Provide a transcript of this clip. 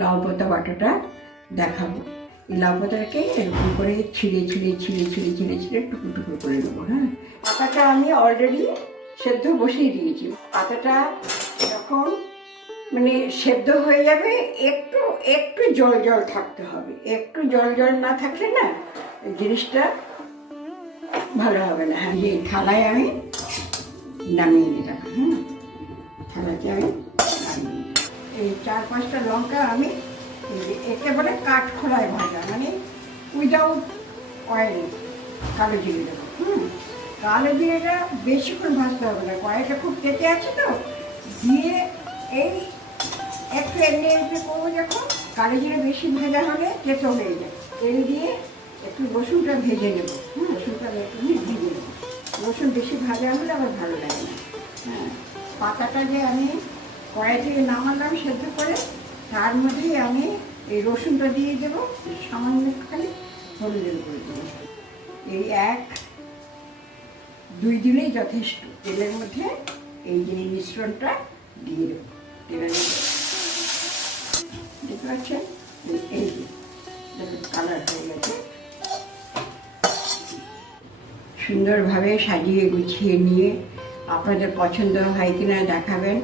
লাউ পাতা বাটাটা দেখাবো। এই লাউ পাতাটাকে এরকম করে ছিঁড়ে ছিঁড়ে ছিঁড়ে ছিঁড়ে ছিঁড়ে ছিঁড়ে টুকরো টুকরো করে নেব হ্যাঁ? পাতাটা আমি অলরেডি সেদ্ধ বসিয়ে দিয়েছি। পাতাটা যখন মানে সেদ্ধ হয়ে যাবে, একটু একটু জল জল থাকতে হবে। একটু জল জল না থাকলে না জিনিসটা ভালো হবে না হ্যাঁ? এই থালায় আমি নামিয়ে দিলাম হুম থালাতে আমি নামিয়ে। এই চার পাঁচটা লঙ্কা আমি একেবারে কাঠ খোলায় ভাজা মানে উইদাউট অয়েল কালো জিরে দেবো, হুম? কালো জিরেটা বেশিক্ষণ ভাজতে হবে না, কড়াইটা খুব তেতে আছে তো, দিয়ে এই একটু এমনি এমনি করব যখন, কালো জিরে বেশি ভাজা হলে তেতো হয়ে যায়, তেল দিয়ে একটু রসুনটা ভেজে নেব, হুম? রসুনটা একটু ভেজে নেব, রসুন বেশি ভাজা হলে আমার ভালো লাগে না হ্যাঁ? পাতাটা যে আমি কড়াই থেকে নামালাম সেদ্ধ করে, তার মধ্যেই আমি এই রসুনটা দিয়ে দেবো, সামান্য খালি হলুদের করে দেবো। এই এক, দুই দিলেই যথেষ্ট। তেলের মধ্যে এই যে মিশ্রণটা দিয়ে দেবো। তেলের মধ্যে। দেখতে পাচ্ছেন? এই দেখুন, কালার হয়ে গেছে। সুন্দরভাবে সাজিয়ে গুছিয়ে নিয়ে আপনাদের পছন্দ হয় কিনা দেখাবেন।